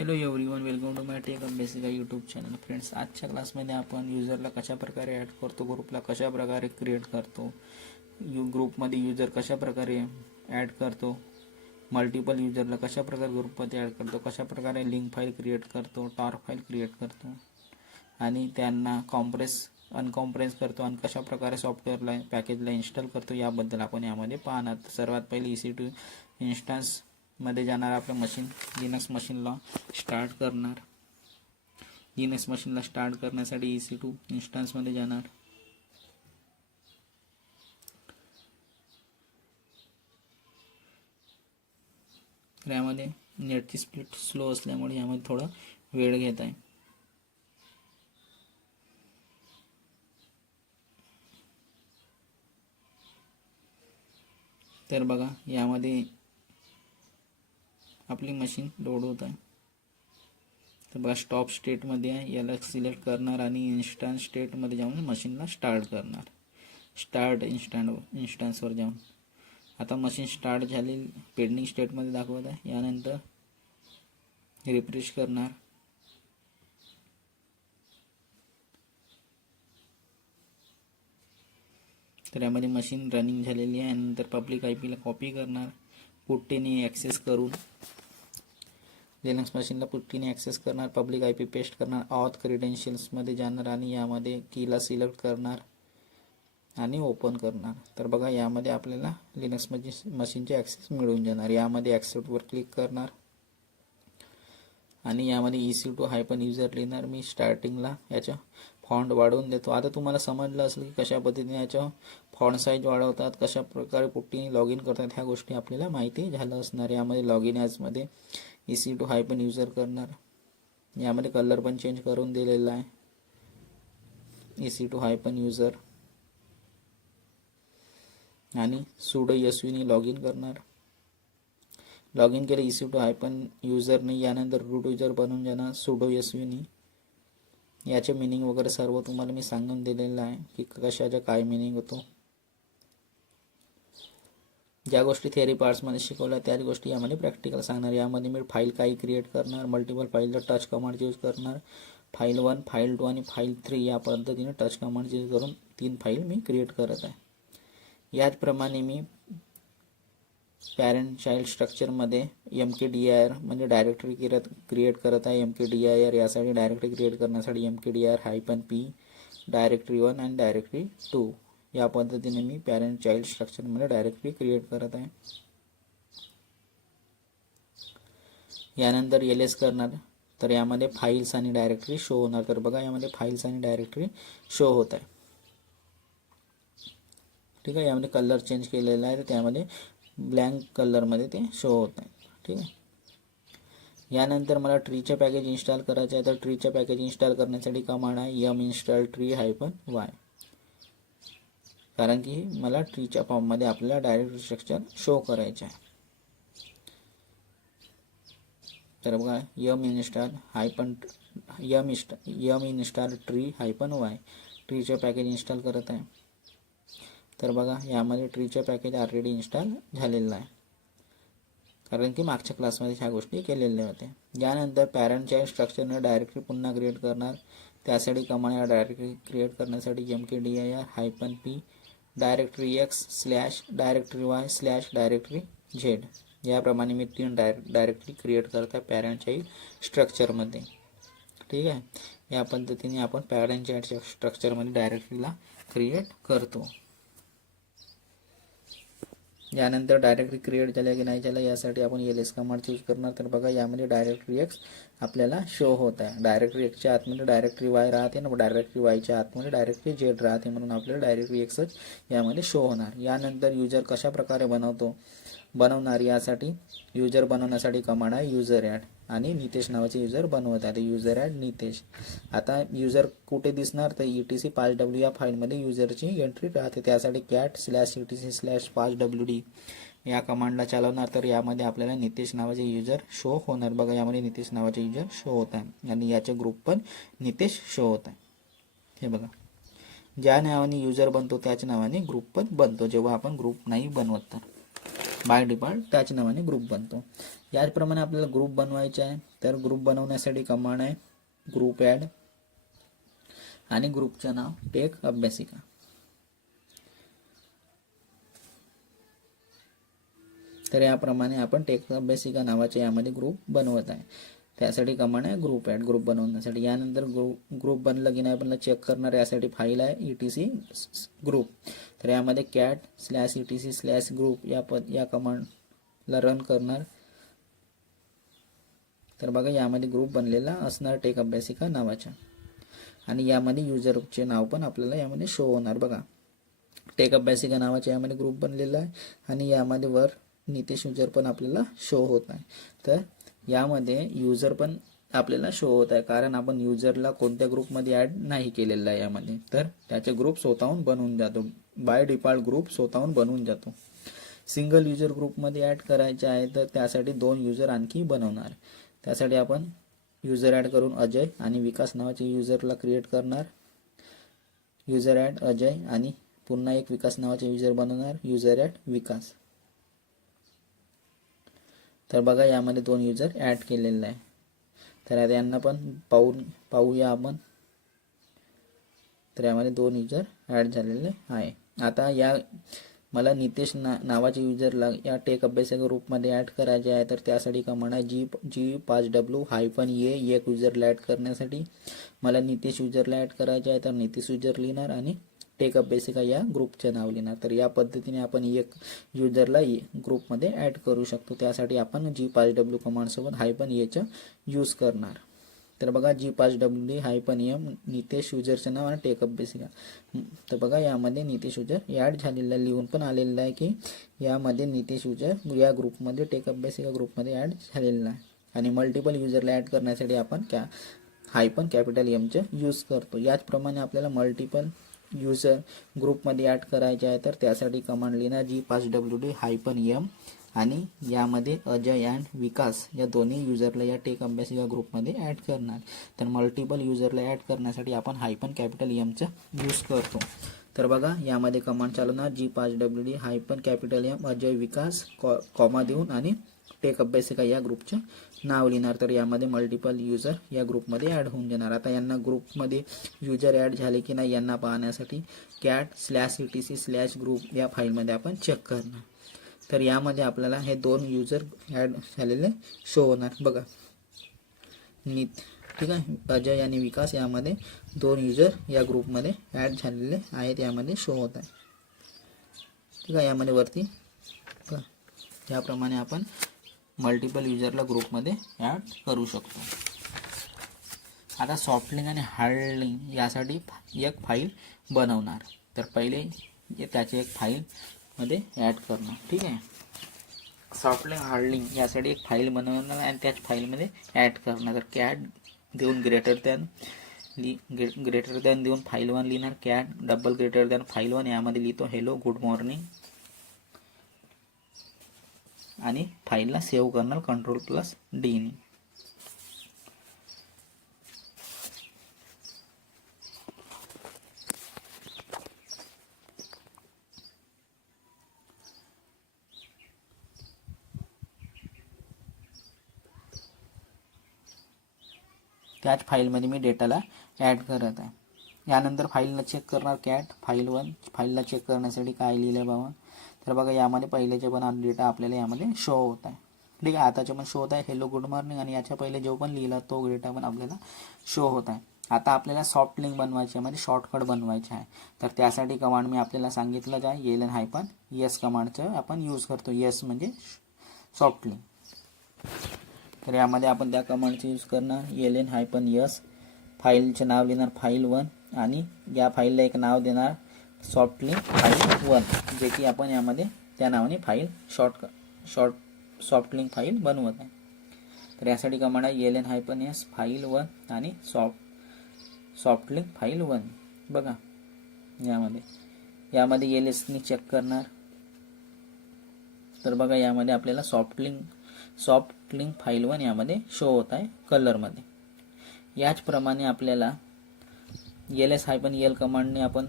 Hello everyone, welcome to my tech Abhyasika YouTube channel. Friends, आजच्या क्लासमध्ये आपण युजरला कशाप्रकारे ॲड करतो, ग्रुपला कशाप्रकारे क्रिएट करतो, ग्रुपमध्ये युजर कशाप्रकारे ॲड करतो, मल्टिपल युजरला कशाप्रकारे ग्रुपमध्ये ॲड करतो, कशाप्रकारे लिंक फाईल क्रिएट करतो, tar फाईल क्रिएट करतो आणि त्यांना अनकॉम्प्रेस करतो आणि कशाप्रकारे सॉफ्टवेअरला पॅकेजला इन्स्टॉल करतो याबद्दल आपण यामध्ये पाहणार. सर्वात पहिले EC2 इन्स्टन्समध्ये जाणार, आपलं मशीन लिनक्स मशीनला स्टार्ट करणार. लिनक्स मशीनला स्टार्ट करण्यासाठी EC2 इन्स्टन्समध्ये जाणार. यामध्ये नेटची स्पीड स्लो असल्यामुळे यामध्ये थोडा वेळ घेत आहे. तर बघा, यामध्ये आपली मशीन लोड होत आहे. तर बघा, स्टॉप स्टेटमध्ये आहे, याला सिलेक्ट करणार आणि इन्स्टन्स स्टेटमध्ये जाऊन मशीनला स्टार्ट करणार. स्टार्ट इन्स्टन्सवर जाऊन आता मशीन स्टार्ट झाली, पेंडिंग स्टेटमध्ये दाखवत आहे. यानंतर रिफ्रेश करणार. तर यामध्ये मशीन रनिंग झालेली आहे. नंतर पब्लिक IP ला कॉपी करणार, पुट्टीने ॲक्सेस करून लिनक्स मशीनला पुट्टीने ॲक्सेस करणार. पब्लिक IP पेस्ट करणार, ऑथ क्रेडेन्शियल्समध्ये जाणार आणि यामध्ये कीला सिलेक्ट करणार आणि ओपन करणार. तर बघा, यामध्ये आपल्याला लिनक्स मशीनचे ॲक्सेस मिळून जाणार. यामध्ये ॲक्सेप्टवर क्लिक करणार आणि यामध्ये EC2 युजर लिहिणार. मी स्टार्टिंगला याच्या फॉन्ट वाढवून देतो. आता तुम्हाला समजलं असेल की कशा पद्धतीने याच्या फॉन्ट साईज वाढवतात, कशा प्रकारे पुट्टीने लॉग इन करतात, ह्या गोष्टी आपल्याला माहिती झालं असणार. यामध्ये लॉग इन ॲजमध्ये EC2 युजर करणार. यामध्ये कलर पण चेंज करून दिलेला आहे. EC2 युजर आणि sudo svने लॉग इन करणार. लॉग इन केलं EC2 युजरने. यानंतर रूट युजर बनवून जाणार sudo svने. याचे मिनिंग वगैरे सर्व तुम्हाला मी सांगून दिलेलं आहे की कशाचा काय मिनिंग होतो. ज्या गोष्टी थिअरी पार्ट्समध्ये शिकवल्या त्याच गोष्टी यामध्ये प्रॅक्टिकल सांगणार. यामध्ये मी फाईल काही क्रिएट करणार, मल्टिपल फाईलला टच कमांड यूज करणार. फाईल 1, फाईल 2 आणि फाईल 3 या पद्धतीने टच कमांड यूज करून 3 फाईल मी क्रिएट करत आहे. याचप्रमाणे मी पॅरेंट चाइल्ड स्ट्रक्चरमध्ये mkdir म्हणजे डायरेक्टरी क्रिएट करत आहे. mkdir यासाठी डायरेक्टरी क्रिएट करण्यासाठी mkdir -p डायरेक्टरी 1 आणि डायरेक्टरी 2 या पद्धतीने मी पॅरेंट चाइल्ड स्ट्रक्चरमध्ये डायरेक्टरी क्रिएट करत आहे. यानंतर ls करणार. तर यामध्ये फाईल्स आणि डायरेक्टरी शो होणार. तर बघा, यामध्ये फाईल्स आणि डायरेक्टरी शो होत आहे. ठीक आहे. यामध्ये कलर चेंज केलेला आहे, तर त्यामध्ये ब्लँक कलरमध्ये ते शो होत आहे. ठीक आहे. यानंतर मला ट्रीचे पॅकेज इन्स्टॉल करायचे आहे. तर ट्रीचे पॅकेज इन्स्टॉल करण्यासाठी कमांड आहे install tree -y, कारण की मला ट्रीच्या फॉर्ममध्ये आपल्याला डायरेक्टरी स्ट्रक्चर शो करायचे आहे. तर बघा, install tree -y ट्रीचे पॅकेज इन्स्टॉल करत आहे. तर बघा, यामध्ये ट्रीचे पॅकेज ऑलरेडी इन्स्टॉल झालेलं आहे, कारण की मागच्या क्लासमध्ये ह्या गोष्टी केलेल्या होत्या. यानंतर पॅरेंट चाइल्ड स्ट्रक्चरने डायरेक्टरी पुन्हा क्रिएट करणार. त्यासाठी कमांड आहे डायरेक्टरी क्रिएट करण्यासाठी mkdir -p directory x directory y directory z. याप्रमाणे मी 3 डायरेक्टरी क्रिएट करत आहे पॅरेंट चाइल्ड स्ट्रक्चरमध्ये. ठीक आहे. या पद्धतीने आपण पॅरेंट चाइल्ड स्ट्रक्चरमध्ये डायरेक्टरीला क्रिएट करतो. यानंतर डायरेक्टरी क्रिएट झाल्या की नाही झालं यासाठी आपण ls कमांड यूज करणार. तर बघा, यामध्ये डायरेक्टरी x आपल्याला शो होत आहे. डायरेक्टरी xच्या आतमध्ये डायरेक्टरी y राहते ना, डायरेक्टरी yच्या आतमध्ये डायरेक्टरी z राहते, म्हणून आपल्याला डायरेक्टरी xच यामध्ये शो होणार. यानंतर युजर कशा प्रकारे बनवणार यासाठी युजर बनवण्यासाठी कमांड आहे युजर ॲड आणि नितेश नावाचे युजर बनवत आहे. User add Nitesh. आता युजर कुठे दिसणार, तर etc5w या फाईलमध्ये युजरची एंट्री राहते. त्यासाठी cat/etc/5wd या कमांडला चालवणार. तर यामध्ये आपल्याला नितेश नावाचे युजर शो होणार. बघा, यामध्ये नितेश नावाचे युजर शो होत आहे आणि याचे ग्रुप पण नितेश शो होत आहे. हे बघा, ज्या नावाने युजर बनतो त्याच नावाने ग्रुप पण बनतो, जेव्हा आपण ग्रुप नाही बनवत तर. बाय डिफॉल्ट त्याच नावाने ग्रुप बनतो. याचप्रमाणे आपल्याला ग्रुप बनवायचे आहे. तर ग्रुप बनवण्यासाठी कमांड आहे ग्रुप ॲड आणि ग्रुपचं नाव टेक अभ्यासिका. तर याप्रमाणे आपण टेक अभ्यासिका नावाच्या यामध्ये ग्रुप बनवत आहे. त्यासाठी कमांड आहे ग्रुप ॲड ग्रुप बनवण्यासाठी. यानंतर ग्रुप बनलं की नाही आपल्याला चेक करणार यासाठी फाईल आहे ETC ग्रुप. तर यामध्ये cat/etc/group या कमांडला रन करणार. तर बघा यामध्ये ग्रुप बनलेला असणार टेक अभ्यासिका नावाचा आणि यामध्ये युजरचे नाव पण आपल्याला यामध्ये शो होणार. बघा टेक अभ्यासिका नावाच्या यामध्ये ग्रुप बनलेला आहे आणि यामध्ये वर नितेश युजर पण आपल्याला शो होत आहे. तर यामध्ये युजर पण आपल्याला शो होत आहे कारण आपण युजरला कोणत्या ग्रुपमध्ये ॲड नाही केलेला आहे यामध्ये. तर त्याचे ग्रुप स्वतःहून बनवून जातो. बाय डिफॉल्ट ग्रुप स्वतःहून बनवून जातो. सिंगल युजर ग्रुपमध्ये ॲड करायचे आहे तर त्यासाठी 2 युजर आणखी बनवणार. त्यासाठी आपण युजर ॲड करून अजय आणि विकास नावाचे युजरला क्रिएट करणार. युजर ॲड अजय आणि पुन्हा एक विकास नावाचे युजर बनवणार युजर ॲड विकास. तर बघा यामध्ये 2 युजर ॲड केलेले आहे. तर आता यांना पण पाहूया आपण. तर यामध्ये 2 युजर ॲड झालेले आहे. आता या मला नितेश नावाचे युजरला या टेक अभ्यासिका ग्रुपमध्ये ॲड करायचे आहे. तर त्यासाठी कमांड आहे G5W-A एक युजरला ॲड करण्यासाठी मला नितेश युजरला ॲड करायचे आहे. तर नितेश युजर लिहिणार आणि टेक अभ्यासिका या ग्रुपचे नाव लिहिणार. तर या पद्धतीने आपण एक युजरला ग्रुपमध्ये ॲड करू शकतो. त्यासाठी आपण G5W कमांडसोबत -A यूज करणार. तर बघा G5W-M नितेश युजरचं नाव आणि टेक अभ्यासिका. तर बघा यामध्ये नितेश युजर ॲड झालेला लिहून पण आलेलं आहे की यामध्ये नितेश युजर या ग्रुपमध्ये टेक अभ्यासिका ग्रुपमध्ये ॲड झालेला आहे. आणि मल्टिपल युजरला ॲड करण्यासाठी आपण M यूज करतो. याचप्रमाणे आपल्याला मल्टिपल युजर ग्रुपमध्ये ॲड करायचे आहे. तर त्यासाठी कमांड लिहिणार G5W-M आणि यामध्ये अजय अँड विकास या दोन्ही युजरला या टेक अभ्यासिका ग्रुपमध्ये ॲड करणार. तर मल्टिपल युजरला ॲड करण्यासाठी आपण -M यूज करतो. तर बघा यामध्ये कमांड चालवणार G5W-M अजय विकास कॉमा देऊन आणि टेक अभ्यासिका या ग्रुपचे नाव लिहिणार. तर यामध्ये मल्टिपल युजर या ग्रुपमध्ये ॲड होऊन जाणार. आता यांना ग्रुपमध्ये युजर ॲड झाले की नाही यांना पाहण्यासाठी cat/etc/group या फाईलमध्ये आपण चेक करणार. तर यामध्ये आपल्याला हे 2 युजर ॲड झालेले शो होणार. बघा ठीक आहे अजय आणि विकास यामध्ये 2 युजर या ग्रुपमध्ये ॲड झालेले आहेत यामध्ये शो होत आहे. ठीक आहे यामध्ये वरती याप्रमाणे आपण मल्टिपल युजरला ग्रुपमध्ये ॲड करू शकतो. आता सॉफ्ट लिंक आणि हार्ड लिंक यासाठी एक फाईल बनवणार. तर पहिले त्याची एक फाईल मध्ये ॲड करणार. ठीक आहे सॉफ्ट लिंक हार्ड लिंक यासाठी एक फाईल बनवणार आणि त्याच फाईलमध्ये ॲड करणार. तर कॅट देऊन ग्रेटर दॅन देऊन फाईल 1 लिहिणार. Cat double greater than file 1 यामध्ये लिहितो हेलो गुड मॉर्निंग आणि फाईलला सेव्ह करणार Ctrl+D ने. त्याच फाईलमध्ये मी डेटाला ॲड करत आहे. यानंतर फाईलला चेक करणार कॅट फाईल 1 फाईलला चेक करण्यासाठी काय लिहिलं बाबा. तर बघा यामध्ये पहिलेचे पण डेटा आपल्याला यामध्ये शो होत आहे. ठीक आहे आताचे पण शो होत आहे हेलो गुड मॉर्निंग आणि याच्या पहिले जो पण लिहिला तो डेटा पण आपल्याला शो होत आहे. आता आपल्याला सॉफ्ट लिंक बनवायची आहे म्हणजे शॉर्टकट बनवायचे आहे. तर त्यासाठी कमांड मी आपल्याला सांगितलं आहे -S कमांडचं आपण यूज करतो. S म्हणजे सॉफ्ट लिंक. तर यामध्ये आपण त्या कमांडचे यूज करणार -S फाईलचे नाव लिहिणार फाईल 1 आणि या फाईलला एक नाव देणार सॉफ्ट लिंक फाईल 1 जे की आपण यामध्ये त्या नावाने फाईल सॉफ्ट लिंक फाईल बनवत आहे. तर यासाठी कमांड आहे -S फाईल 1 आणि सॉफ्ट लिंक फाईल 1. बघा यामध्ये LS ने चेक करणार. तर बघा यामध्ये आपल्याला सॉफ्ट लिंक फाईल 1 यामध्ये शो होत आहे कलरमध्ये. याचप्रमाणे आपल्याला -L कमांडने आपण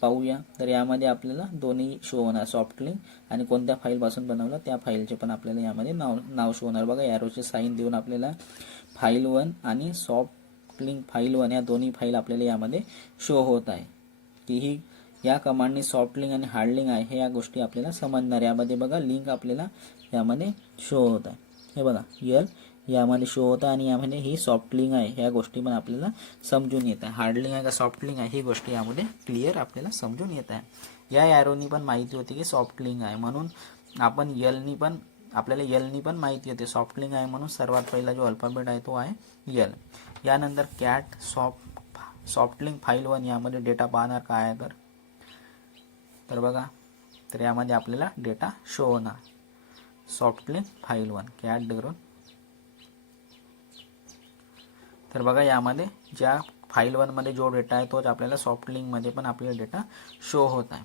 पाहूया. तर यामध्ये आपल्याला दोन्ही शो होणार, सॉफ्ट लिंक आणि कोणत्या फाईलपासून बनवलं त्या फाईलचे पण आपल्याला यामध्ये नाव शो होणार. बघा ॲरोचे साईन देऊन आपल्याला फाईल 1 आणि सॉफ्ट लिंक फाईल 1 या दोन्ही फाईल आपल्याला यामध्ये शो होत आहे की ही या कमांडनी सॉफ्ट लिंक आणि हार्ड लिंक आहे हे या गोष्टी आपल्याला समजणार. यामध्ये बघा लिंक आपल्याला यामध्ये शो होत आहे, हे बघा यल यामध्ये शो होता आणि यामध्ये ही सॉफ्ट लिंक आहे ह्या गोष्टी पण आपल्याला समजून येत आहे. हार्ड लिंक आहे का सॉफ्ट लिंक आहे ही गोष्टी यामध्ये क्लिअर आपल्याला समजून येत आहे. या ॲरोनी पण माहिती होती की सॉफ्ट लिंक आहे म्हणून आपण यलनी पण आपल्याला यलनी पण माहिती होते सॉफ्ट लिंक आहे म्हणून सर्वात पहिला जो अल्फाबेट आहे तो आहे यल. यानंतर कॅट सॉफ्ट लिंक फाईल 1 यामध्ये डेटा पाहणार काय आहे तर बघा तर यामध्ये आपल्याला डेटा शो होणार सॉफ्ट लिंक फाईल 1 कॅट करून. तर बघा यामध्ये ज्या फाईल 1 मध्ये जो डेटा आहे तोच आपल्याला सॉफ्ट लिंक मध्ये पण आपल्याला डेटा शो होत आहे.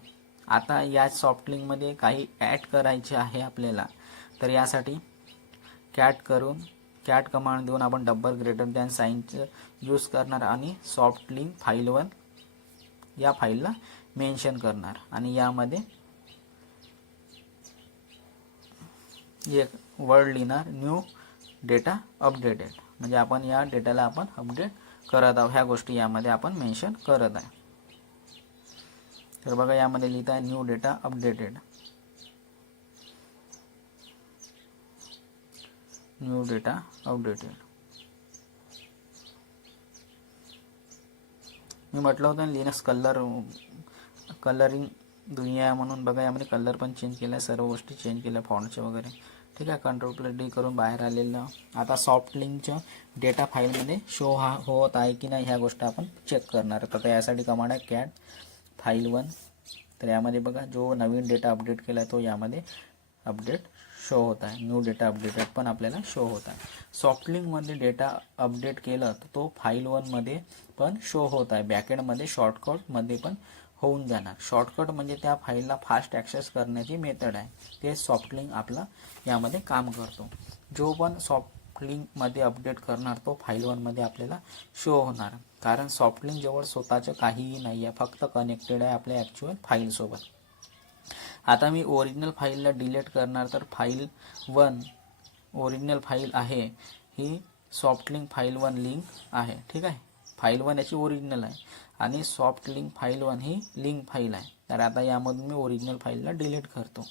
आता या सॉफ्ट लिंक मध्ये काही ॲड करायचे आहे आपल्याला, तर यासाठी कॅट कमांड देऊन आपण डबल ग्रेटर दॅन साईनचं यूज करणार आणि सॉफ्ट लिंक फाईल 1 या फाईलला मेन्शन करणार आणि यामध्ये एक वर्ड लिहिणार न्यू डेटा अपडेटेड, म्हणजे आपण या डेटाला आपण अपडेट करत आहोत ह्या गोष्टी यामध्ये आपण मेन्शन करत आहे. तर बघा यामध्ये लिहित आहे new data updated, new data updated. मी म्हटलं होतं लिनक्स कलरिंग दुनिया म्हणून. बघा यामध्ये कलर पण चेंज केला, सर्व गोष्टी चेंज केल्या फॉन्टचे वगैरे. ठीक आहे, Ctrl+D करून बाहेर आलेलं. आता सॉफ्ट लिंकच्या डेटा फाईलमध्ये शो होत आहे की नाही ह्या गोष्टी आपण चेक करणार. तर यासाठी कमांड आहे कॅट फाईल 1. तर यामध्ये बघा जो नवीन डेटा अपडेट केला आहे तो यामध्ये अपडेट शो होत आहे. न्यू डेटा अपडेटेड पण आपल्याला शो होत आहे. सॉफ्ट लिंकमध्ये डेटा अपडेट केलं तर तो फाईल 1 मध्ये पण शो होत आहे. बॅकएंडमध्ये शॉर्टकटमध्ये पण होऊन जाणार. शॉर्टकट म्हणजे त्या फाईलला फास्ट ॲक्सेस करण्याची मेथड आहे, ते सॉफ्ट लिंक आपला यामध्ये काम करतो. जो पण सॉफ्ट लिंकमध्ये अपडेट करणार तो फाईल 1 मध्ये आपल्याला शो होणार, कारण सॉफ्ट लिंक जवळ स्वतःचं काहीही नाही आहे, फक्त कनेक्टेड आहे आपल्या ॲक्च्युअल फाईलसोबत. आता मी ओरिजिनल फाईलला डिलीट करणार, तर फाईल 1 ओरिजिनल फाईल आहे ही सॉफ्ट लिंक फाईल 1 लिंक आहे. ठीक आहे, फाईल 1 याची ओरिजिनल आहे आणि सॉफ्ट लिंक फाईल 1 ही लिंक फाईल आहे. तर आता यामधून मी ओरिजिनल फाईलला डिलीट करतो.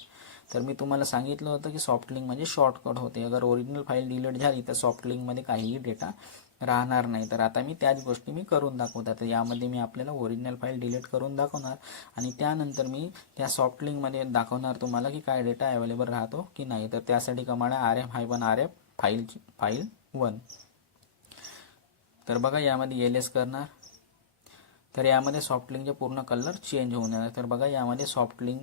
तर मी तुम्हाला सांगितलं होतं की सॉफ्ट लिंक म्हणजे शॉर्टकट होते. अगर ओरिजिनल फाईल डिलीट झाली तर सॉफ्ट लिंकमध्ये काहीही डेटा राहणार नाही. तर आता मी त्याच गोष्टी मी करून दाखवतो. तर यामध्ये मी आपल्याला ओरिजिनल फाईल डिलीट करून दाखवणार आणि त्यानंतर मी त्या सॉफ्ट लिंकमध्ये दाखवणार तुम्हाला की काय डेटा अवेलेबल राहतो की नाही. तर त्यासाठी कमांड आहे rm-rf फाईल 1. तर बघा यामध्ये ls करणार, तर यामध्ये सॉफ्ट लिंकचे पूर्ण कलर चेंज होऊन जाणार. तर बघा यामध्ये सॉफ्ट लिंक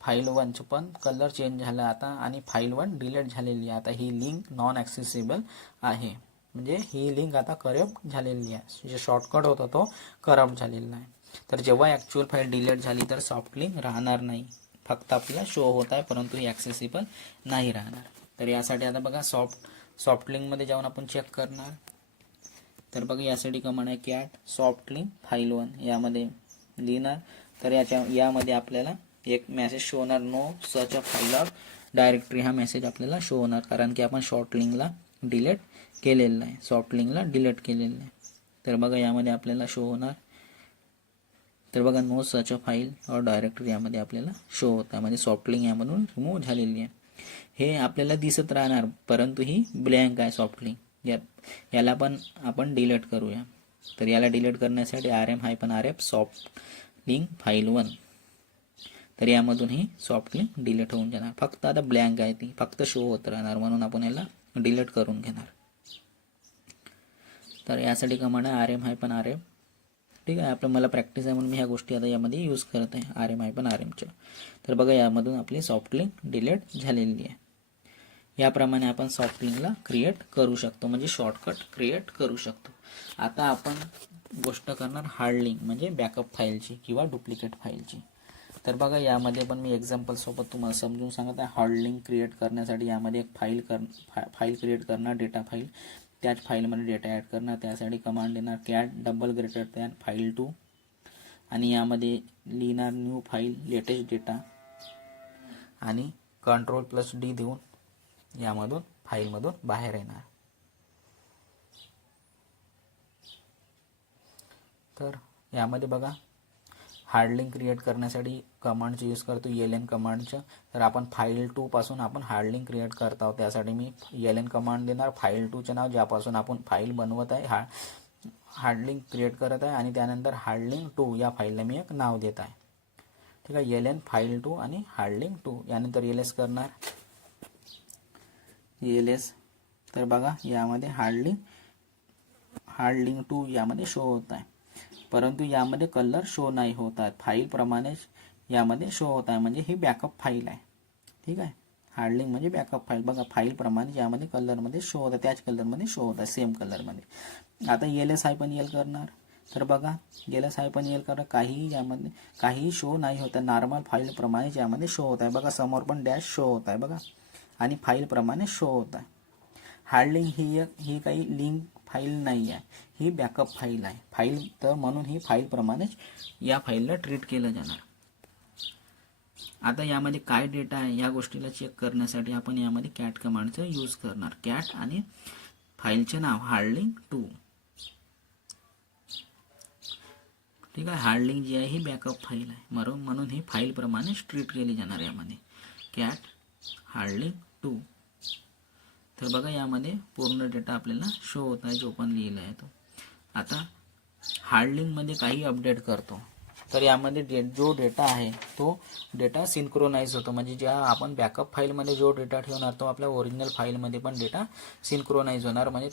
फाईल 1चं पण कलर चेंज झाला आता आणि फाईल 1 डिलीट झालेली आहे. आता ही लिंक नॉन ॲक्सेसिबल आहे, म्हणजे ही लिंक आता करप्ट झालेली आहे. जे शॉर्टकट होता तो करप्ट झालेला आहे. तर जेव्हा ॲक्च्युअल फाईल डिलीट झाली तर सॉफ्ट लिंक राहणार नाही, फक्त आपल्याला शो होत आहे परंतु ही ॲक्सेसिबल नाही राहणार. तर यासाठी आता बघा सॉफ्ट लिंकमध्ये जाऊन आपण चेक करणार. तर बघा यासाठी कमांड आहे कॅट सॉफ्ट लिंक फाईल 1 यामध्ये लिहिणार. तर यामध्ये आपल्याला एक मेसेज शो होणार no such a file or directory. हा मेसेज आपल्याला शो होणार कारण की आपण शॉर्ट लिंकला डिलीट केलेलं आहे, सॉफ्ट लिंकला डिलीट केलेलं आहे. तर बघा यामध्ये आपल्याला शो होणार. तर बघा no such a file or directory यामध्ये आपल्याला शो होता, म्हणजे सॉफ्ट लिंक यामधून रिमूव्ह झालेली आहे. हे आपल्याला दिसत राहणार परंतु ही ब्लँक आहे सॉफ्ट लिंक. याला पण आपण डिलीट करूया. तर याला डिलीट करण्यासाठी rm-rf सॉफ्ट लिंक फाईल 1. तर यामधून ही सॉफ्ट लिंक डिलीट होऊन जाणार. फक्त आता ब्लँक आहे, ती फक्त शो होत राहणार म्हणून आपण याला डिलीट करून घेणार. तर यासाठी कमांड आहे rm-rf. ठीक आहे, आपलं मला प्रॅक्टिस आहे म्हणून मी ह्या गोष्टी आता यामध्ये यूज करत आहे rm-rfच्या. तर बघा यामधून आपली सॉफ्ट लिंक डिलीट झालेली आहे. याप्रमाणे आपण सॉफ्ट लिंकला क्रिएट करू शकतो, म्हणजे शॉर्टकट क्रिएट करू शकतो. आता आपण गोष्ट करणार हार्ड लिंक म्हणजे बॅकअप फाईलची किंवा डुप्लिकेट फाईलची. तर बघा यामध्ये पण मी एक्झाम्पल सोबत तुम्हाला समजून सांगत आहे. हार्ड लिंक क्रिएट करण्यासाठी यामध्ये एक फाईल क्रिएट करणार, डेटा फाईल, त्याच फाईलमध्ये डेटा ॲड करणार. त्यासाठी कमांड देणार cat double greater than file 2 आणि यामध्ये लिहिणार न्यू फाईल लेटेस्ट डेटा आणि Ctrl+D देऊन यामधून फाईलमधून बाहेर येणार. तर यामध्ये बघा हार्ड लिंक क्रिएट करण्यासाठी कमांडचा यूज करतो ln कमांडचं. तर आपण file2 पासून आपण हार्ड लिंक क्रिएट करत आहोत. त्यासाठी मी ln कमांड देणार. file2चे नाव ज्यापासून आपण फाईल बनवत आहे हार्ड लिंक क्रिएट करत आहे आणि त्यानंतर हार्ड लिंक 2 या फाईलला मी एक नाव देत आहे. ठीक आहे, ln file2 आणि हार्ड लिंक 2. यानंतर ls करणार. ls तर बघा यामध्ये हार्ड लिंक 2 यामध्ये शो होत आहे, परंतु यामध्ये कलर शो नाही होत आहे. फाईल प्रमाणेच यामध्ये शो होत आहे, म्हणजे ही बॅकअप फाईल आहे. ठीक आहे, हार्ड लिंक म्हणजे बॅकअप फाईल. बघा फाईल प्रमाणे यामध्ये कलरमध्ये शो होत आहे, त्याच कलरमध्ये शो होत आहे, सेम कलरमध्ये. आता ls-l करणार. तर बघा ls-l करणार. काही शो नाही होत आहे, नॉर्मल फाईल प्रमाणे यामध्ये शो होत आहे. बघा समोर पण डॅश शो होत आहे बघा, आणि फाईल प्रमाणे शो होत आहे. हार्ड लिंक ही काही लिंक फाईल नाही आहे, ही बॅकअप फाईल आहे. फाईल तर म्हणून ही फाईल प्रमाणेच या फाईलला ट्रीट केलं जाणार. आता यामध्ये काय डेटा आहे या गोष्टीला चेक करण्यासाठी आपण यामध्ये कॅट कमांडचा यूज करणार. कॅट आणि फाईलचे नाव हार्ड लिंक 2. ठीक आहे, हार्ड लिंक जी आहे ही बॅकअप फाईल आहे, म्हणून ही फाईल प्रमाणेच ट्रीट केली जाणार. यामध्ये कॅट हार्ड लिंक 2. तर बघा यामध्ये पूर्ण डेटा आपल्याला शो होत आहे, जो पण लिहिला आहे तो. आता हार्ड लिंकमध्ये काही अपडेट करतो, तर यामध्ये जो डेटा आहे तो डेटा सिंक्रोनाइज होतो. म्हणजे ज्या आपण बॅकअप फाईलमध्ये जो डेटा ठेवणार तो आपल्या ओरिजिनल फाईलमध्ये पण डेटा सिंक्रोनाइज होणार, म्हणजे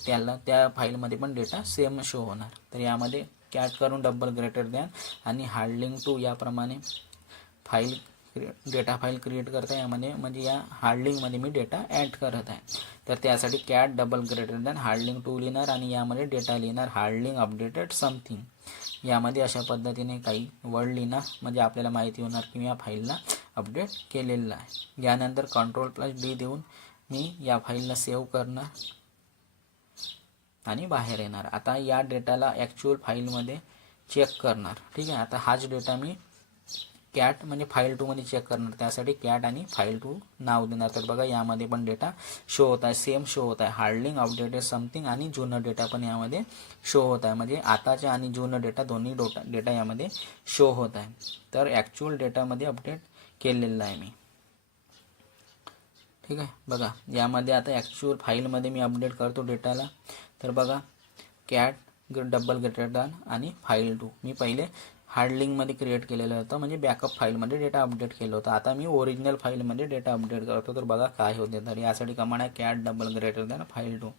त्या फाईलमध्ये पण डेटा सेम शो होणार. तर यामध्ये कॅट करून $! आणि हार्ड लिंक 2 याप्रमाणे डेटा फाईल क्रिएट करता यामध्ये, म्हणजे या हार्ड लिंकमध्ये मी डेटा ॲड करत आहे. तर त्यासाठी कॅट $! हार्ड लिंक 2 लिहिणार आणि यामध्ये डेटा लिहिणार हार्ड लिंक अपडेटेड समथिंग. यामध्ये अशा पद्धतीने काही वर्ड लिहिणार, म्हणजे आपल्याला माहिती होणार की मी या फाईलला अपडेट केलेलं आहे. यानंतर Ctrl+D देऊन मी या फाईलला सेव्ह करणार आणि बाहेर येणार. आता या डेटाला ॲक्च्युअल फाईलमध्ये चेक करणार. ठीक आहे, आता हाच डेटा मी कॅट म्हणजे file2 मध्ये चेक करणार. त्यासाठी कॅट आणि file2 नाव देणार. तर बघा यामध्ये पण डेटा शो होत आहे, सेम शो होत आहे. हार्ड लिंक अपडेटेड समथिंग आणि जुनं डेटा पण यामध्ये शो होत आहे, म्हणजे आताच्या आणि जुनं डेटा दोन्ही डेटा यामध्ये शो होत आहे. तर ॲक्च्युअल डेटामध्ये अपडेट केलेलं आहे मी. ठीक आहे, बघा यामध्ये आता ॲक्च्युअल फाईलमध्ये मी अपडेट करतो डेटाला. तर बघा कॅट $! आणि file2 मी पहिले हार्ड लिंकमध्ये क्रिएट केलेलं होतं, म्हणजे बॅकअप फाईलमध्ये डेटा अपडेट केलं होतं. आता मी ओरिजिनल फाईलमध्ये डेटा अपडेट करतो. तर बघा काय होते. तर यासाठी कमांड आहे कॅट $! file2.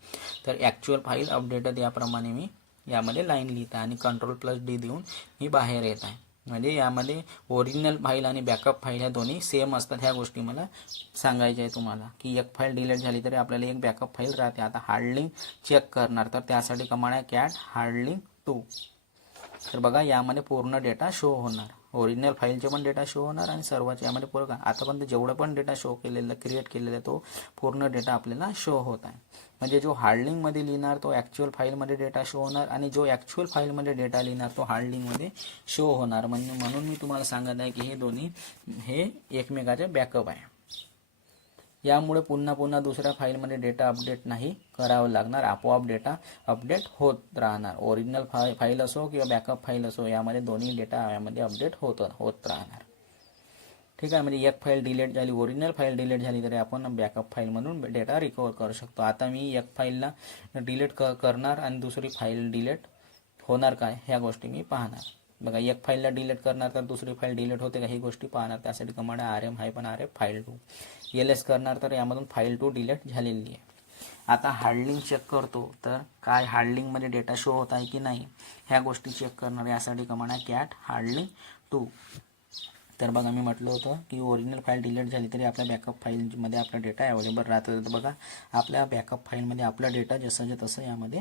तर ॲक्च्युअल फाईल अपडेटेड याप्रमाणे मी यामध्ये लाईन लिहित आहे आणि Ctrl+D देऊन मी बाहेर येत आहे. म्हणजे यामध्ये ओरिजिनल फाईल आणि बॅकअप फाईल ह्या दोन्ही सेम असतात. ह्या गोष्टी मला सांगायच्या आहे तुम्हाला, की एक फाईल डिलीट झाली तरी आपल्याला एक बॅकअप फाईल राहते. आता हार्ड लिंक चेक करणार, तर त्यासाठी कमांड आहे कॅट हार्ड लिंक 2. तर बघा यामध्ये पूर्ण डेटा शो होणार, ओरिजिनल फाईलचे पण डेटा शो होणार आणि सर्वच यामध्ये पूर्ण आतापर्यंत जेवढं पण डेटा शो केलेला क्रिएट केलेला तो पूर्ण डेटा आपल्याला शो होत आहे. म्हणजे जो हार्ड लिंकमध्ये लिहिणार तो ॲक्च्युअल फाईलमध्ये डेटा शो होणार आणि जो ॲक्च्युअल फाईलमध्ये डेटा लिहिणार तो हार्ड लिंकमध्ये शो होणार. म्हणून मी तुम्हाला सांगत आहे की हे दोन्ही हे एकमेकाचे बॅकअप आहे. यामुळे पुन्हा दुसऱ्या फाईलमध्ये डेटा अपडेट नाही करावं लागणार, आपोआप डेटा अपडेट होत राहणार. ओरिजिनल फाईल असो किंवा बॅकअप फाईल असो, यामध्ये दोन्ही डेटा यामध्ये अपडेट होत राहणार. ठीक आहे, म्हणजे एक फाईल डिलीट झाली, ओरिजिनल फाईल डिलीट झाली तरी आपण बॅकअप फाईलमधून डेटा रिकवर करू शकतो. आता मी एक फाईलला डिलीट करणार आणि दुसरी फाईल डिलीट होणार काय ह्या गोष्टी मी पाहणार. बघा एक फाईलला डिलीट करणार तर दुसरी फाईल डिलीट होते का ही गोष्टी पाहणार. त्यासाठी कमांड आहे rm-rf file2. ls करणार तर यामधून file2 डिलीट झालेली आहे. आता हार्ड लिंक चेक करतो, तर काय हार्ड लिंकमध्ये डेटा शो होत आहे की नाही ह्या गोष्टी चेक करणार. यासाठी कमांड आहे कॅट हार्ड लिंक 2. तर बघा मी म्हटलं होतं की ओरिजिनल फाईल डिलीट झाली तरी आपल्या बॅकअप फाईलमध्ये आपला डेटा अवेलेबल राहतो. तर बघा आपल्या बॅकअप फाईलमध्ये आपला डेटा जसंच्या तसं यामध्ये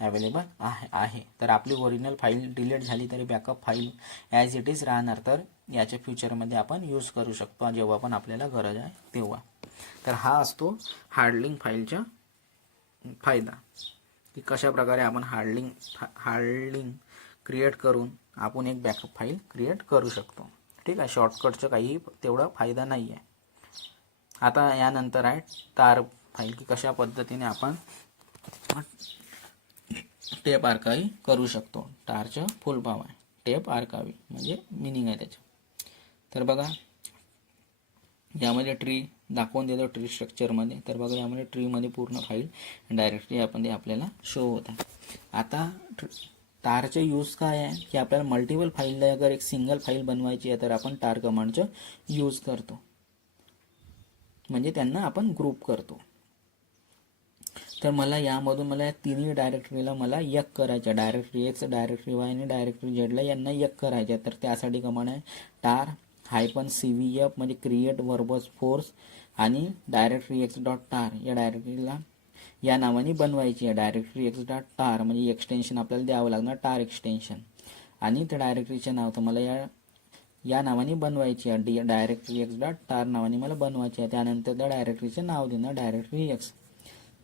अवेलेबल आहे. तर आपली ओरिजिनल फाईल डिलीट झाली तरी backup file as it is राहणार. तर याच्या फ्युचरमध्ये आपण यूज करू शकतो जेव्हा पण आपल्याला गरज आहे तेव्हा. तर हा असतो हार्ड लिंक फाईलचा फायदा, की कशा प्रकारे आपण हार्ड लिंक क्रिएट करून आपण एक बॅकअप फाईल क्रिएट करू शकतो. ठीक आहे, शॉर्टकटचं काही तेवढा फायदा नाही आहे. आता यानंतर आहे टार फाईल, की कशा पद्धतीने आपण टेप आर्कावी करू शकतो. टारचं फुल फॉर्म आहे टेप आर्कावी, म्हणजे मिनिंग आहे त्याचं. तर बघा यामध्ये ट्री दाखवून देतो ट्री स्ट्रक्चरमध्ये. तर बघा यामध्ये ट्रीमध्ये पूर्ण फाईल डायरेक्टली आपण ते आपल्याला शो होत आहे. आता टारचे यूज काय आहे, की आपल्याला मल्टिपल फाईलला अगर एक सिंगल फाईल बनवायची आहे तर आपण टार कमांडचं यूज करतो, म्हणजे त्यांना आपण ग्रुप करतो. तर मला यामधून मला या तिन्ही डायरेक्टरीला मला एक करायचं, डायरेक्टरी एक्स, डायरेक्टरी वाय आणि डायरेक्टरी झेडला यांना एक करायचं. तर त्यासाठी कमांड आहे टार -cvf, म्हणजे क्रिएट वर्बस फोर्स, आणि डायरेक्टरी एक्स डॉट टार या डायरेक्टरीला या नावाने बनवायची आहे. डायरेक्टरी एक्स डॉट टार म्हणजे एक्सटेन्शन आपल्याला द्यावं लागणार, टार एक्सटेन्शन, आणि त्या डायरेक्टरीचे नाव तर मला या नावाने बनवायची आहे. डायरेक्टरी एक्स डॉट टार नावाने मला बनवायची आहे. त्यानंतर त्या डायरेक्टरीचे नाव देणार डायरेक्टरी एक्स,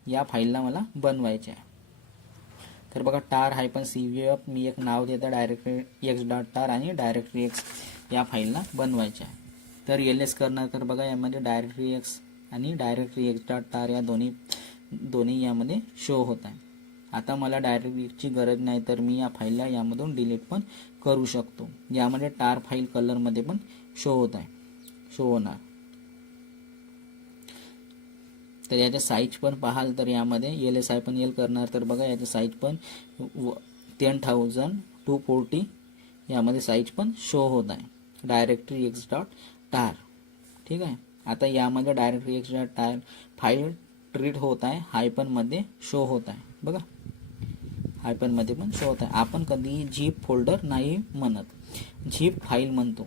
या फाईलला मला बनवायचे आहे. तर बघा टार -cvf मी एक नाव देतो डायरेक्टरी एक्स डॉट टार, आणि डायरेक्टरी एक्स या फाईलला बनवायचे आहे. तर एल करणार, तर बघा यामध्ये डायरेक्टरी एक्स आणि डायरेक्टरी एक्स डॉट टार या दोन्ही यामध्ये शो होत आहे. आता मला डायरेक्टरी एक्सची गरज नाही, तर मी या फाईलला यामधून डिलीट पण करू शकतो. यामध्ये टार फाईल कलरमध्ये पण शो होणार. तर याच्या साईज पण पाहाल तर यामध्ये LSI पण एल करणार, तर बघा याचे साईज पण 10,240 यामध्ये साईज पण शो होत आहे डायरेक्टरी एक्स डॉट टार. ठीक आहे, आता यामध्ये डायरेक्टरी एक्स डॉट टार फाईल ट्रीट होत आहे, हायपनमध्ये शो होत आहे. बघा हायपनमध्ये पण शो होत आहे. आपण कधी झिप फोल्डर नाही म्हणत, झिप फाईल म्हणतो.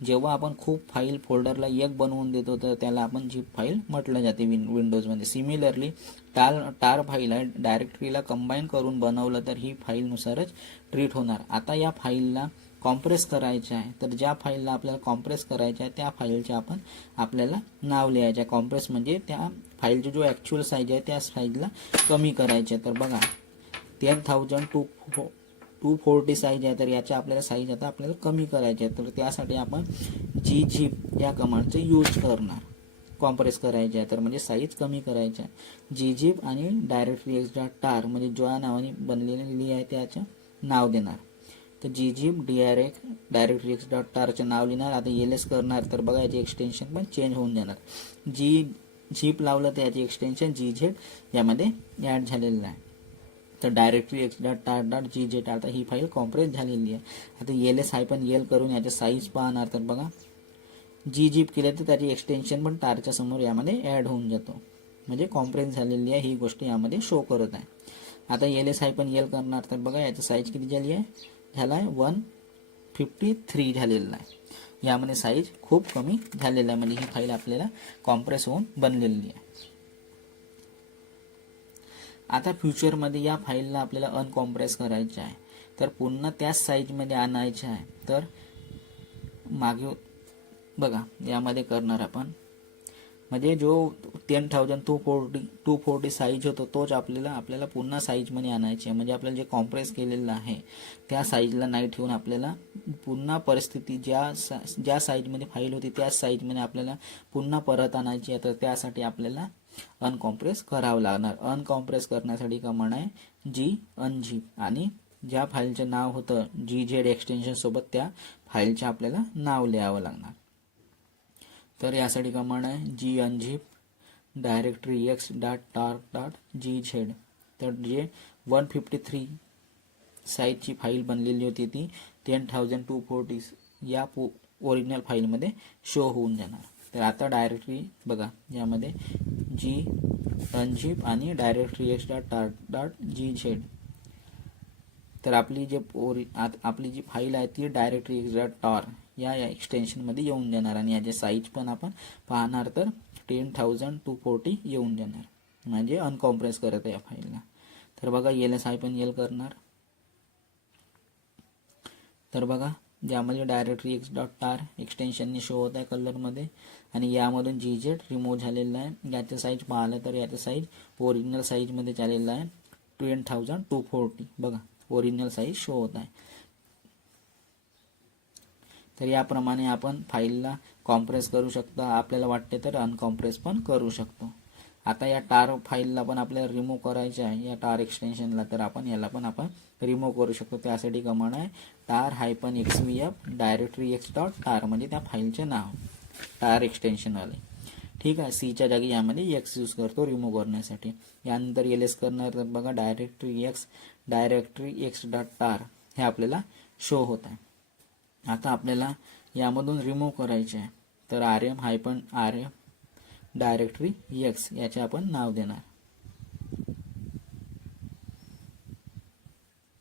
जेव्हा आपण खूप फाईल फोल्डरला एक बनवून देतो तर त्याला आपण झिप फाईल म्हटलं जाते विंडोजमध्ये. सिमिलरली टार फाईल आहे, डायरेक्टरीला कंबाईन करून बनवलं तर ही फाईलनुसारच ट्रीट होणार. आता या फाईलला कॉम्प्रेस करायचे आहे, तर ज्या फाईलला आपल्याला कॉम्प्रेस करायचे आहे त्या फाईलचे आपल्याला नाव लिहायचे आहे. कॉम्प्रेस म्हणजे त्या फाईलची जो ॲक्च्युअल साईज आहे त्या साईजला कमी करायचे. तर बघा 10,240 साईज आहे, तर याच्या आपल्याला साईज आता आपल्याला कमी करायचे आहे. तर त्यासाठी आपण gzip या कमांडचे यूज करणार. कॉम्प्रेस करायचे आहे तर म्हणजे साईज कमी करायचे आहे. gzip आणि डायरेक्टरी एक्स डॉट टार म्हणजे ज्या नावाने बनलेली आहे त्याचं नाव देणार. तर gzip डायरेक्टरी एक्स डॉट टारचं नाव लिहिणार. आता LS करणार, तर बघा याचे एक्सटेन्शन पण चेंज होऊन जाणार. gzip लावलं तर याचे एक्सटेन्शन gz यामध्ये ॲड झालेलं आहे. तर डायरेक्टरी एक्स डॉट टार डॉट gz आता ही फाईल कॉम्प्रेस झालेली आहे. आता LS-L करून याचे साईज पाहणार, तर बघा gzip केले तर त्याची एक्सटेन्शन पण टारच्या समोर यामध्ये ॲड होऊन जातो, म्हणजे कॉम्प्रेस झालेली आहे ही गोष्ट यामध्ये शो करत आहे. आता LS-L करणार, तर बघा याची साईज किती झाली आहे, झाला आहे 153 झालेला आहे. यामध्ये साईज खूप कमी झालेला आहे, म्हणजे ही फाईल आपल्याला कॉम्प्रेस होऊन बनलेली आहे. आता फ्युचरमध्ये या फाईलला आपल्याला अनकॉम्प्रेस करायचे आहे, तर पुन्हा त्याच साईजमध्ये आणायचे आहे. तर मागे बघा यामध्ये करणार आपण, म्हणजे जो 10,240 साईज होतो तोच आपल्याला पुन्हा साईजमध्ये आणायचे आहे. म्हणजे आपल्याला जे कॉम्प्रेस केलेलं आहे त्या साईजला नाही ठेवून आपल्याला पुन्हा परिस्थिती ज्या साईजमध्ये फाईल होती त्याच साईजमध्ये आपल्याला पुन्हा परत आणायची आहे. तर त्यासाठी आपल्याला अनकॉम्प्रेस करावं लागणार. अनकॉम्प्रेस करण्यासाठी कमांड आहे unzip, आणि ज्या फाईलचे नाव होतं gz एक्सटेन्शन सोबत त्या फाईलचे आपल्याला नाव लिहावं लागणार. तर यासाठी कमांड आहे unzip डायरेक्टरी एक्स डॉट टार डॉट gz. तर जे 153 साईजची फाईल बनलेली होती ती 10,240 या ओरिजिनल फाईलमध्ये शो होऊन जाणार. तर आता डायरेक्टरी बघा यामध्ये unzip आणि डायरेक्टरी एक्स डॉट टार डॉट gz. तर आपली जी फाईल आहे ती डायरेक्टरी एक्स डॉट टार या एक्सटेन्शनमध्ये येऊन जाणार, आणि याचे साईज पण आपण पाहणार तर 10,240 येऊन जाणार, म्हणजे अनकॉम्प्रेस करत आहे या फाईलला. तर बघा LS-L करणार, तर बघा ज्यामध्ये डायरेक्टरी एक्स डॉट टार एक्सटेन्शनने शो होत आहे कलरमध्ये, आणि यामधून gz रिमूव्ह झालेला आहे. याचे साईज पाहिलं तर याचे साईज ओरिजिनल साईजमध्ये झालेला आहे 10,240. बघा ओरिजिनल साईज शो होत आहे. तर याप्रमाणे आपण फाईलला कॉम्प्रेस करू शकतो, आपल्याला वाटते तर अनकॉम्प्रेस पण करू शकतो. आता या टार फाईलला पण आपल्याला रिमूव्ह करायचे आहे, या टार एक्सटेन्शनला, तर आपण याला पण आपण रिमूव्ह करू शकतो. त्यासाठी कमांड आहे tar-xvf directory-x.tar, म्हणजे त्या फाईलचे नाव टार एक्सटेन्शनवाले. ठीक आहे. सीच्या जागी यामध्ये एक्स यूज करतो रिमूव्ह करण्यासाठी. यानंतर एल करणार तर बघा directory-x.tar हे आपल्याला शो होत आहे. आता आपल्याला यामधून रिमूव्ह करायचे आहे, तर rm डायरेक्टरी x याचे आपण नाव देणार.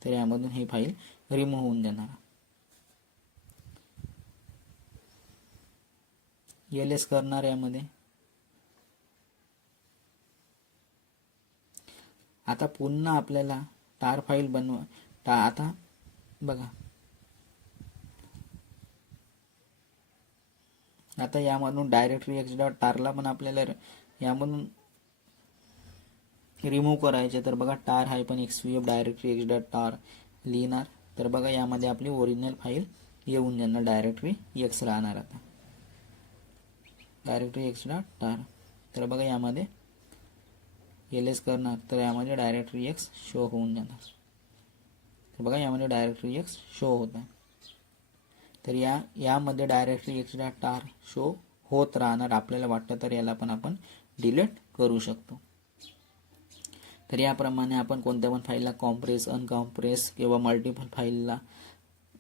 तर यामधून ही फाईल रिमूव्ह होऊन जाणार. एल करणार यामध्ये. आता पुन्हा आपल्याला टार फाईल आता बघा, आता यामधून directory-x.tar पण आपल्याला यामधून रिमूव्ह करायचे. तर बघा tar-xvf directory-x.tar लिहिणार. तर बघा यामध्ये आपली ओरिजिनल फाईल येऊन जाणार, डायरेक्टरी x राहणार. आता directory-x.tar. तर बघा यामध्ये एल करणार तर यामध्ये directory-x शो होऊन जाणार. तर बघा यामध्ये directory-x शो होत आहे. तर यामध्ये directory-x.tar शो होत राहणार. आपल्याला वाटतं तर याला पण आपण डिलीट करू शकतो. तर याप्रमाणे आपण कोणत्या पण फाईलला कॉम्प्रेस, अनकॉम्प्रेस किंवा मल्टिपल फाईलला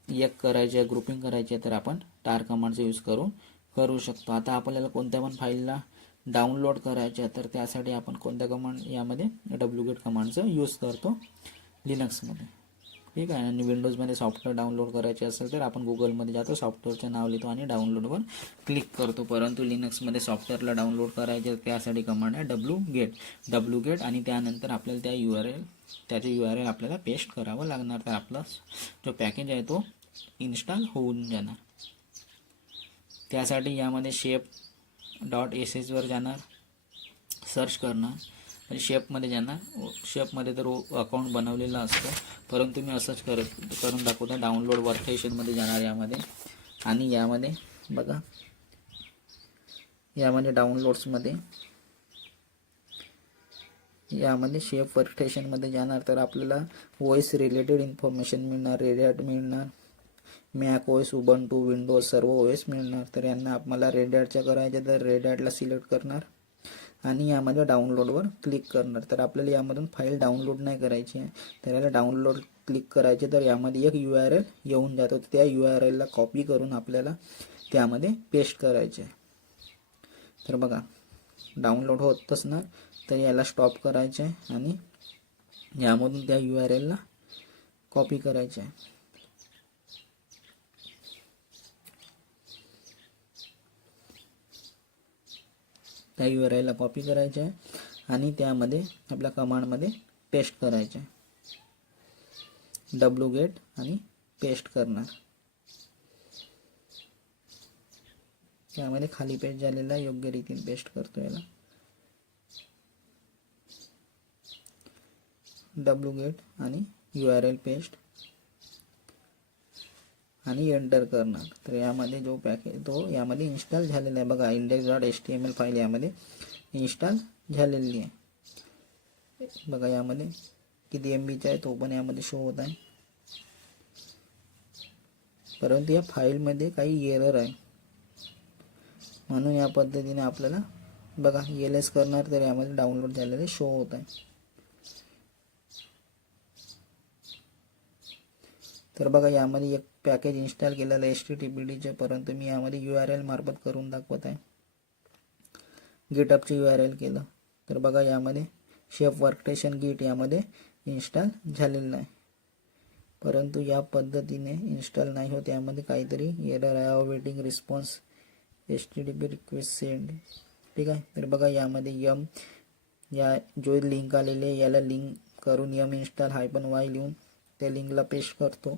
एक करायचे, ग्रुपिंग करायचे, तर आपण टार कमांडचा यूज करू शकतो. आता आपल्याला कोणत्या पण फाईलला डाउनलोड करायचे, तर त्यासाठी आपण कोणत्या कमांड यामध्ये wget कमांडचा यूज करतो लिनक्समध्ये. ठीक आहे. आणि विंडोजमध्ये सॉफ्टवेअर डाउनलोड करायचे असेल तर आपण गुगलमध्ये जातो, सॉफ्टवेअरचं नाव लिहितो आणि डाउनलोडवर क्लिक करतो. परंतु लिनक्समध्ये सॉफ्टवेअरला डाउनलोड करायचे त्यासाठी कमांड आहे wget आणि त्यानंतर आपल्याला त्याचे URL आपल्याला पेस्ट करावं लागणार. तर आपला जो पॅकेज आहे तो इन्स्टॉल होऊन जाणार. त्यासाठी यामध्ये shape.sh वर जाणार, सर्च करणार, म्हणजे शेपमध्ये जाणार. शेपमध्ये तर अकाउंट बनवलेला असतो, परंतु मी असंच करून दाखवतो. डाउनलोड वर्कस्टेशनमध्ये जाणार यामध्ये, आणि यामध्ये बघा यामध्ये डाउनलोड्समध्ये यामध्ये शेप वर्कस्टेशनमध्ये जाणार. तर आपल्याला OS रिलेटेड इन्फॉर्मेशन मिळणार, रेड हॅट मिळणार, मॅक OS, उबंटू, विंडोज सर्व OS मिळणार. तर यांना आपल्याला रेड हॅटच्या करायचे तर रेड हॅटला सिलेक्ट करणार आणि यामध्ये डाउनलोडवर क्लिक करणार. तर आपल्याला यामधून फाईल डाउनलोड नाही करायची आहे, तर याला डाउनलोड क्लिक करायचे. तर यामध्ये एक URL येऊन जातो, त्या URLला कॉपी करून आपल्याला त्यामध्ये पेस्ट करायचे आहे. तर बघा डाउनलोड होतच ना, तर याला स्टॉप करायचे आहे आणि यामधून त्या URLला कॉपी करायचे आहे. त्या URLला कॉपी करायचे आहे आणि त्यामध्ये आपल्या कमांडमध्ये पेस्ट करायचे आहे. wget आणि पेस्ट करणार. त्यामध्ये खाली पेस्ट झालेला योग्य रीतीने पेस्ट करतो. याला wget आणि URL पेस्ट आणि एंटर करणार. तर यामध्ये जो पॅकेज तो यामध्ये इन्स्टॉल झालेला आहे. बघा index.html फाईल यामध्ये इन्स्टॉल झालेली आहे. बघा यामध्ये किती MBचा आहे तो पण यामध्ये शो होत आहे, परंतु या फाईलमध्ये काही एरर आहे, म्हणून या पद्धतीने आपल्याला बघा LS करणार तर यामध्ये डाउनलोड झालेले शो होत आहे. तर बघा यामध्ये एक पॅकेज इन्स्टॉल केलेलं आहे HTTPDचे, परंतु मी यामध्ये URL मार्फत करून दाखवत आहे. गिटअपचे URL केलं तर बघा यामध्ये शेप वर्कस्टेशन गिट यामध्ये इन्स्टॉल झालेलं नाही, परंतु या पद्धतीने इन्स्टॉल नाही होत. यामध्ये काहीतरी एरर आहे. Awaiting response HTTP request send. ठीक आहे. तर बघा यामध्ये या जो लिंक आलेले याला लिंक करून इन्स्टॉल -y लिहून त्या लिंकला पेस्ट करतो.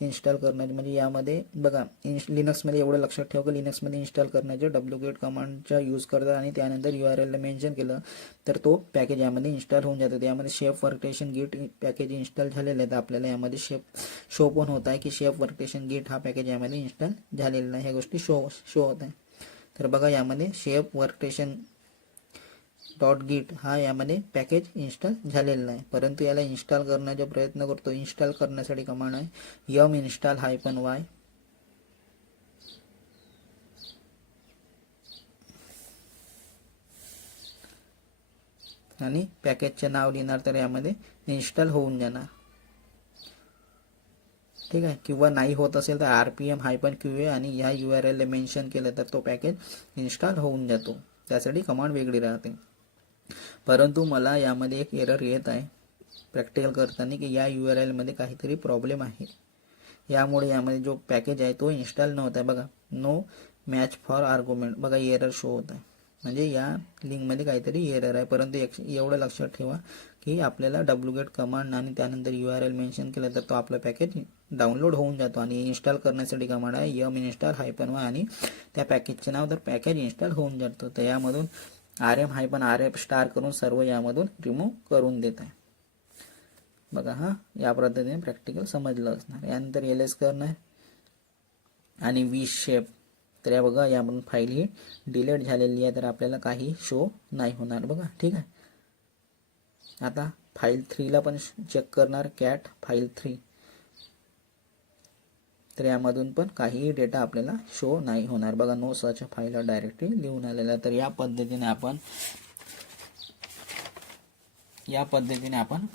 इन्स्टॉल करण्याचे म्हणजे यामध्ये बघा लिनक्समध्ये एवढं लक्षात ठेवा की लिनक्समध्ये इन्स्टॉल करण्याचे wget कमांडचा यूज करतात आणि त्यानंतर URL ला मेन्शन केलं तर तो पॅकेज यामध्ये इन्स्टॉल होऊन जातो. त्यामध्ये शेफ वर्कस्टेशन गिट पॅकेज इन्स्टॉल झालेलं आहे. तर आपल्याला यामध्ये शो पण होत आहे की शेफ वर्कस्टेशन गिट हा पॅकेज यामध्ये इन्स्टॉल झालेला आहे. ह्या गोष्टी शो होत आहे. तर बघा यामध्ये शेफ वर्कस्टेशन .git हा यामध्ये पॅकेज इन्स्टॉल झालेला नाही, परंतु याला इन्स्टॉल करण्याचा प्रयत्न करतो. इन्स्टॉल करण्यासाठी कमांड आहे -y आणि पॅकेजचे नाव लिहिणार तर यामध्ये इन्स्टॉल होऊन जाणार. ठीक आहे. किंवा नाही होत असेल तर rpm-qa आणि ह्या URL ला मेन्शन केलं तर तो पॅकेज इन्स्टॉल होऊन जातो. त्यासाठी कमांड वेगळी राहते. परंतु मला यामध्ये एक एरर येत आहे प्रॅक्टिकल करताना की या URL मध्ये काहीतरी प्रॉब्लेम आहे. यामुळे यामध्ये जो पॅकेज आहे तो इन्स्टॉल नव्हता आहे. बघा नो मॅच फॉर आर्ग्युमेंट बघा एरर शो होत आहे. म्हणजे या लिंकमध्ये काहीतरी एरर आहे. परंतु एवढं लक्षात ठेवा की आपल्याला wget कमांड आणि त्यानंतर URL मेन्शन केलं तर तो आपला पॅकेज डाउनलोड होऊन जातो. आणि इन्स्टॉल करण्यासाठी कमांड आहे -y आणि त्या पॅकेजचे नाव तर पॅकेज इन्स्टॉल होऊन जातो. तर यामधून rm-rf करून सर्व यामधून रिमूव्ह करून देत आहे. बघा हा या पद्धतीने प्रॅक्टिकल समजलं असणार. यानंतर ls करणार आणि vshape तर या बघा यामधून फाईल ही डिलीट झालेली आहे तर आपल्याला काही शो नाही होणार. बघा ठीक आहे. आता फाईल 3 ला पण चेक करणार कॅट फाईल 3 तर यामधून पण काही डेटा आपल्याला शो नाही होणार. बघा नो सच फाईल डायरेक्टली लिहून आलेला. तर या पद्धतीने आपण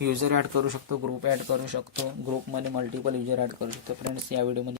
युजर ॲड करू शकतो, ग्रुप ॲड करू शकतो, ग्रुपमध्ये मल्टिपल युजर ॲड करू शकतो. फ्रेंड्स या व्हिडिओमध्ये